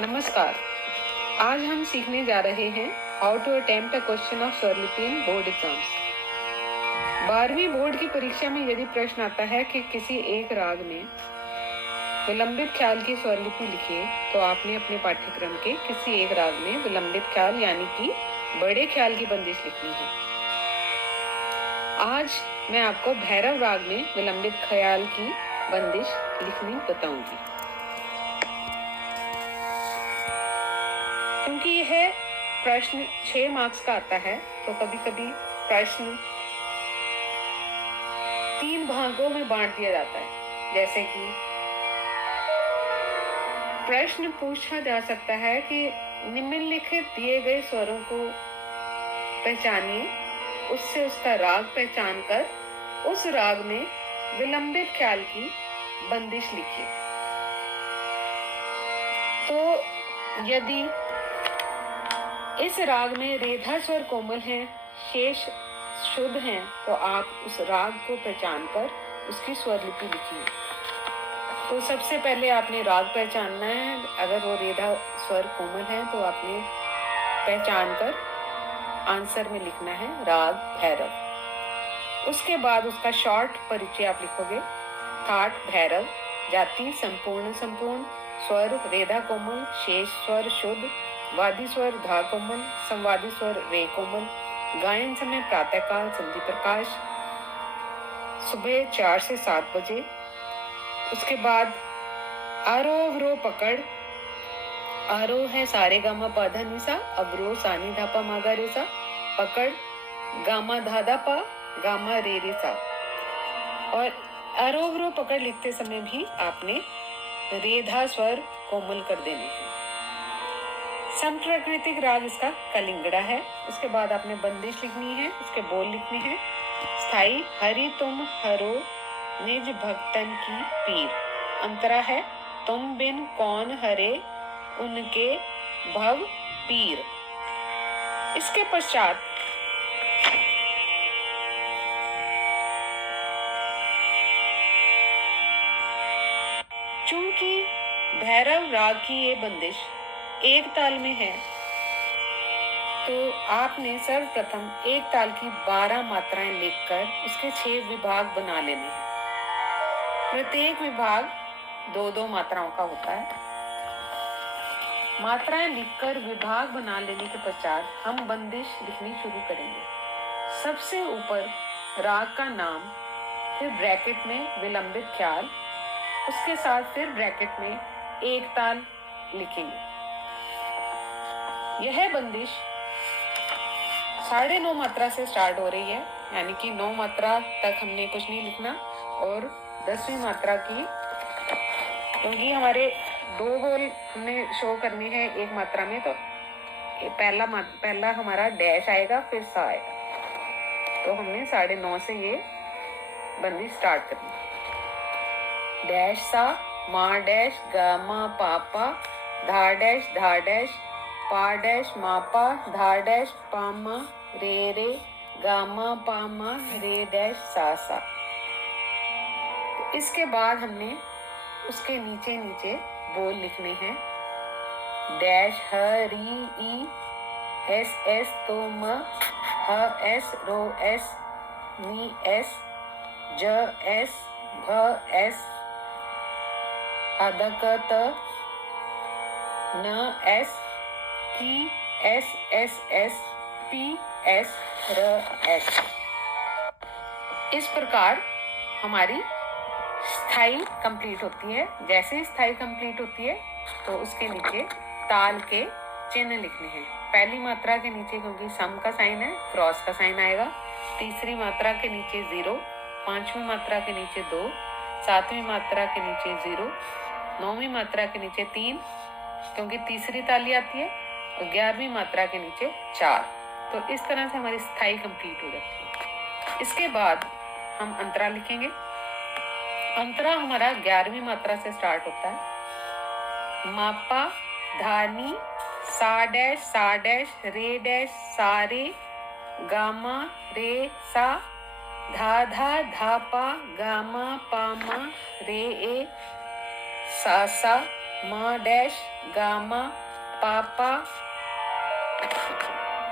नमस्कार। आज हम सीखने जा रहे हैं how to attempt a question of स्वरलिपि इन बोर्ड एग्जाम्स। 12वीं बोर्ड की परीक्षा में यदि प्रश्न आता है कि किसी एक राग में विलंबित ख्याल की स्वरलिपि लिखिए, तो आपने अपने पाठ्यक्रम के किसी एक राग में विलंबित ख्याल यानी कि बड़े ख्याल की बंदिश लिखनी है। आज मैं आपको भैरव राग में विलंबित ख्याल की बंदिश लिखनी बताऊंगी। क्योंकि यह प्रश्न 6 मार्क्स का आता है, तो कभी कभी प्रश्न 3 भागों में बांट दिया जाता है। जैसे कि प्रश्न पूछा जा सकता है कि निम्नलिखित दिए गए स्वरों को पहचानिए, उससे उसका राग पहचान कर उस राग में विलंबित ख्याल की बंदिश लिखिए। तो यदि इस राग में रेधा स्वर कोमल हैं, शेष शुद्ध हैं, तो आप उस राग को पहचान कर उसकी स्वरलिपि लिखिए। तो सबसे पहले आपने राग पहचानना है। अगर वो रेधा स्वर कोमल है तो आपने पहचान कर आंसर में लिखना है राग भैरव। उसके बाद उसका शॉर्ट परिचय आप लिखोगे। ठाट भैरव, जाति संपूर्ण संपूर्ण, स्वर रेधा कोमल, शेष स्वर शुद्ध, वादी स्वर धा कोमल, संवादी स्वर रे कोमल, गायन समय प्रातःकाल संधि प्रकाश, सुबह 4 से 7 बजे। उसके बाद आरोह अवरोह पकड़, आरोह है सारे गामा पाधा निसा, अवरोह सानी धापा मागा रेसा, पकड़ गामा धाधा पा गामा रे रे सा। और आरोह अवरोह पकड़ लिखते समय भी आपने रेधा स्वर कोमल कर देने हैं। समप्राकृतिक राग इसका कलिंगड़ा है। उसके बाद आपने बंदिश लिखनी है, उसके बोल लिखने हैं। स्थाई हरि तुम हरो निज भक्तन की पीर, अंतरा है तुम बिन कौन हरे उनके भव पीर। इसके पश्चात चूंकि भैरव राग की ये बंदिश एक ताल में है, तो आपने सर्वप्रथम एक ताल की 12 मात्राएं लिखकर उसके 6 विभाग बना लेने हैं। प्रत्येक विभाग 2-2 मात्राओं का होता है। मात्राएं लिखकर विभाग बना लेने के पश्चात हम बंदिश लिखनी शुरू करेंगे। सबसे ऊपर राग का नाम, फिर ब्रैकेट में विलंबित ख्याल, उसके साथ फिर ब्रैकेट में एक ताल लिखेंगे। यह बंदिश 9.5 मात्रा से स्टार्ट हो रही है, यानी कि 9 मात्रा तक हमने कुछ नहीं लिखना, और 10वीं मात्रा की, क्योंकि हमारे 2 बोल हमने शो करने हैं एक मात्रा में, तो पहला हमारा डैश आएगा, फिर सा आएगा। तो हमने 9.5 से ये बंदिश स्टार्ट करनी है। डैश सा, माँ डैश, गा मा पापा, धा डैश, पा डैश मापा, धा डैश पामा, रे रे, गामा पामा, रे डैश सा सा। इसके बाद हमने उसके नीचे नीचे बोल लिखने हैं। डैश ह री ई, एस एस तो म, ह एस रो एस, नी एस, ज एस, भ एस, अदक त, न एस, की एस एस एस, पी एस, र एस। इस प्रकार हमारी स्थाई कंप्लीट होती है। जैसे ही स्थाई कंप्लीट होती है तो उसके नीचे ताल के चिन्ह लिखने हैं। पहली मात्रा के नीचे, क्योंकि सम का साइन है, क्रॉस का साइन आएगा। तीसरी मात्रा के नीचे 0, 5वीं मात्रा के नीचे 2, 7वीं मात्रा के नीचे 0, 9वीं मात्रा के नीचे 3, क्योंकि तीसरी ताली आती है, और 11वीं मात्रा के नीचे 4। तो इस तरह से हमारी स्थाई कंप्लीट हो जाती है। इसके बाद हम अंतरा लिखेंगे। अंतरा हमारा 11वीं मात्रा से स्टार्ट होता है। मापा, धानी, सा डैश, रे डैश, सारे, गामा, रे सा, धा धा पा, गामा पामा, रे ए, सा सा, म डैश गामा पापा।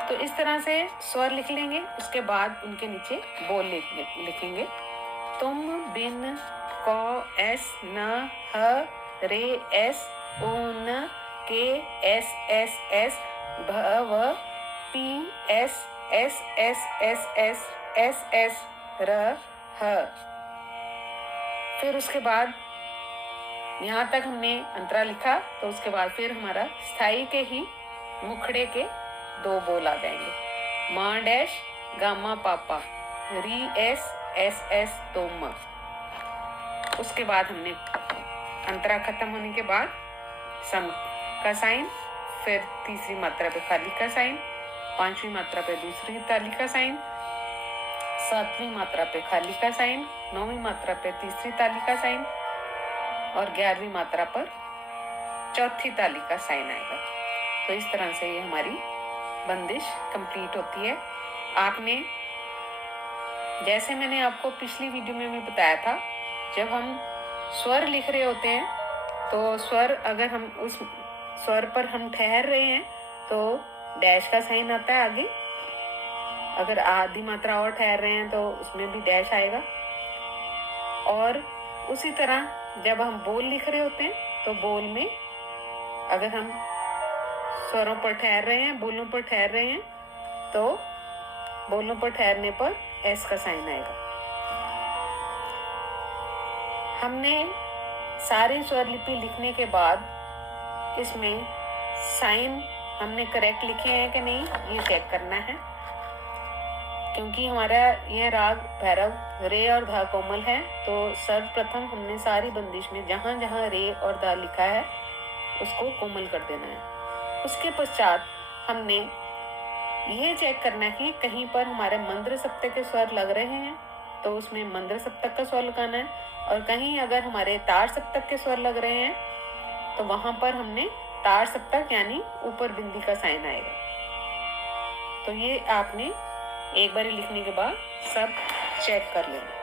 तो इस तरह से स्वर लिख लेंगे, उसके बाद उनके नीचे बोल लिखेंगे। तुम बिन क एस न ह रे एस ऊन के एस भव पी एस एस एस एस एस एस एस र ह। फिर उसके बाद यहाँ तक हमने अंतरा लिखा, तो उसके बाद फिर हमारा स्थाई के ही मुखड़े के दो बोल आ जाएंगे। माँ डैश गामा पापा री एस एस तो म। उसके बाद हमने अंतरा खत्म होने के बाद सम का साइन, फिर तीसरी मात्रा पे खाली का साइन, पांचवी मात्रा पे दूसरी ताली का साइन, सातवीं मात्रा पे खाली का साइन, नौवीं मात्रा पे तीसरी ताली का साइन और 11वीं मात्रा पर चौथी ताली का साइन आएगा। तो इस तरह से ये हमारी बंदिश कंप्लीट होती है। आपने, जैसे मैंने आपको पिछली वीडियो में भी बताया था, जब हम स्वर लिख रहे होते हैं तो स्वर, अगर हम उस स्वर पर हम ठहर रहे हैं तो डैश का साइन आता है आगे, अगर आधी मात्रा और ठहर रहे हैं तो उसमें भी डैश आएगा। और उसी तरह जब हम बोल लिख रहे होते हैं तो बोल में अगर हम स्वरों पर ठहर रहे हैं, बोलों पर ठहर रहे हैं, तो बोलों पर ठहरने पर एस का साइन आएगा। हमने सारी स्वर लिपि लिखने के बाद इसमें साइन हमने करेक्ट लिखे हैं कि नहीं, ये चेक करना है। क्योंकि हमारा यह राग भैरव रे और धा कोमल है, तो सर्वप्रथम हमने सारी बंदिश में जहाँ जहाँ रे और धा लिखा है उसको कोमल कर देना है। उसके पश्चात हमने यह चेक करना है कि कहीं पर हमारे मंद्र सप्तक के स्वर लग रहे हैं तो उसमें मंद्र सप्तक का स्वर लगाना है, और कहीं अगर हमारे तार सप्तक के स्वर लग रहे हैं तो वहां पर हमने तार सप्तक यानी ऊपर बिंदी का साइन आएगा। तो ये आपने एक बार लिखने के बाद सब चेक कर लेना।